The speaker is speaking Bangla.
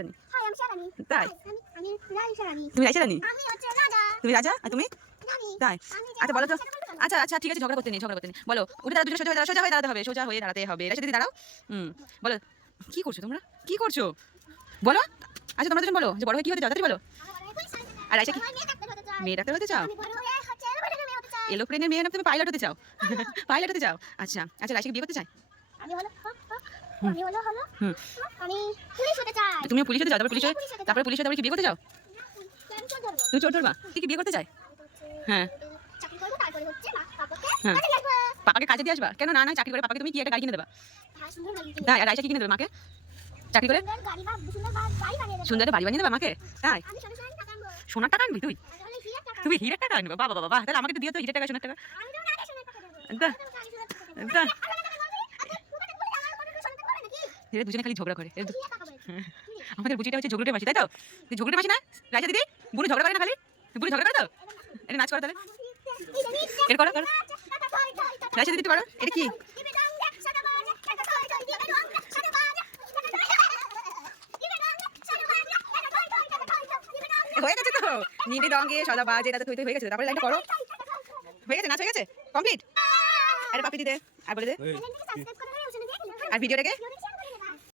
রানী? হাই আমি শারানি। তাই? আমি রাইসা রানী। তুমি রাইসা রানী? আমি হচ্ছে রাজা। তুমি রাজা আর তুমি? রানী। তাই? আমি আচ্ছা বলো তো। আচ্ছা আচ্ছা ঠিক আছে, ঝগড়া করতে নেই, ঝগড়া করতে নেই। বলো উঠে দাঁড়াও, দুটো সোজা হয়ে দাঁড়াতে হবে, সোজা হয়ে দাঁড়াতে হবে। রাইসা দিদি দাঁড়াও। বলো কি করছো তোমরা? কি করছো? বলো। আচ্ছা তোমরা দুজন বলো যে বড় হয়ে কি হতে চাও, তাড়াতাড়ি বলো। আর রাইসা কি মেয়ে ডাক্তার হতে চাও? আমি বড় হয়ে হচ্ছে এরোপ্লেনের মেয়ে হতে চাই। এরোপ্লেনের মেয়ে না, তুমি পাইলট হতে চাও? পাইলট হতে চাও? আচ্ছা আচ্ছা, রাইসা কি বিয়ে করতে চায়? আমি হলো আমি পুলিশ হতে চাই। তুমিও পুলিশ হতে চাও? তারপর পুলিশ হয়ে পুলিশ হতে চাই। তারপরে পুলিশ হয়ে তারপরে কি বিয়ে করতে চাও? আমি চোর ধরবো। তুমি চোর ধরবা? কি বিয়ে করতে চায়? হ্যাঁ চাকরি করবো তারপরে হচ্ছে পাপাকে হ্যাঁ। কাজে লাগবো। পাপাকে কাজে দিয়ে আসবা? কেন না না, চাকরি করে পাপাকে তুমি কি একটা গাড়ি কিনে দেবা? হ্যাঁ সুন্দর গাড়ি কিনে তাই? আর রাইসা কি কিনে দেবে মাকে চাকরি করে? সুন্দর গাড়ি বা সুন্দর গাড়ি বানিয়ে দেবো। সুন্দর একটা বাড়ি বানিয়ে দেবা মাকে? তাই? আমি সোনা সোনা টাকা আনবো। সোনার টাকা আনবি তুই? তাহলে হিয়ার টাকা। তুমি হীরের টাকা আনবে? বাবা বাবা বাহ, তাহলে আমাকে তো দিও তো হীরের টাকা সোনার টাকা। আমি তোমাকে আগে সোনার টাকা দেবো। তা আমি তোমাকে আগে সোনার টাকা দেবো। তা সোনার টাকা বলে নাকি? এরা দুজনে খালি ঝগড়া করে। হিয়ার টাকা বলে। আমাদের বুচিটা হচ্ছে ঝগড়ুটে মাসি, তাই তো? তুই ঝগড়ুটে মাসি না রাইসা দিদি? বুনু ঝগড়া করে না খালি? বুনু ঝগড়া করে তো? এটা নাচ করো তাহলে। এটা করো করো। রাইসা দিদি একটু করো। এটা কি? হয়ে গেছে তো। নীলি রঙে সাদা বাজে, এটা তো তুই হয়ে গেছে। তারপরে লাইনটা করো। হয়ে গেছে, নাচ হয়ে গেছে, কমপ্লিট। আরে পাপি দিদে আর বলে দে। আর ভিডিওটাকে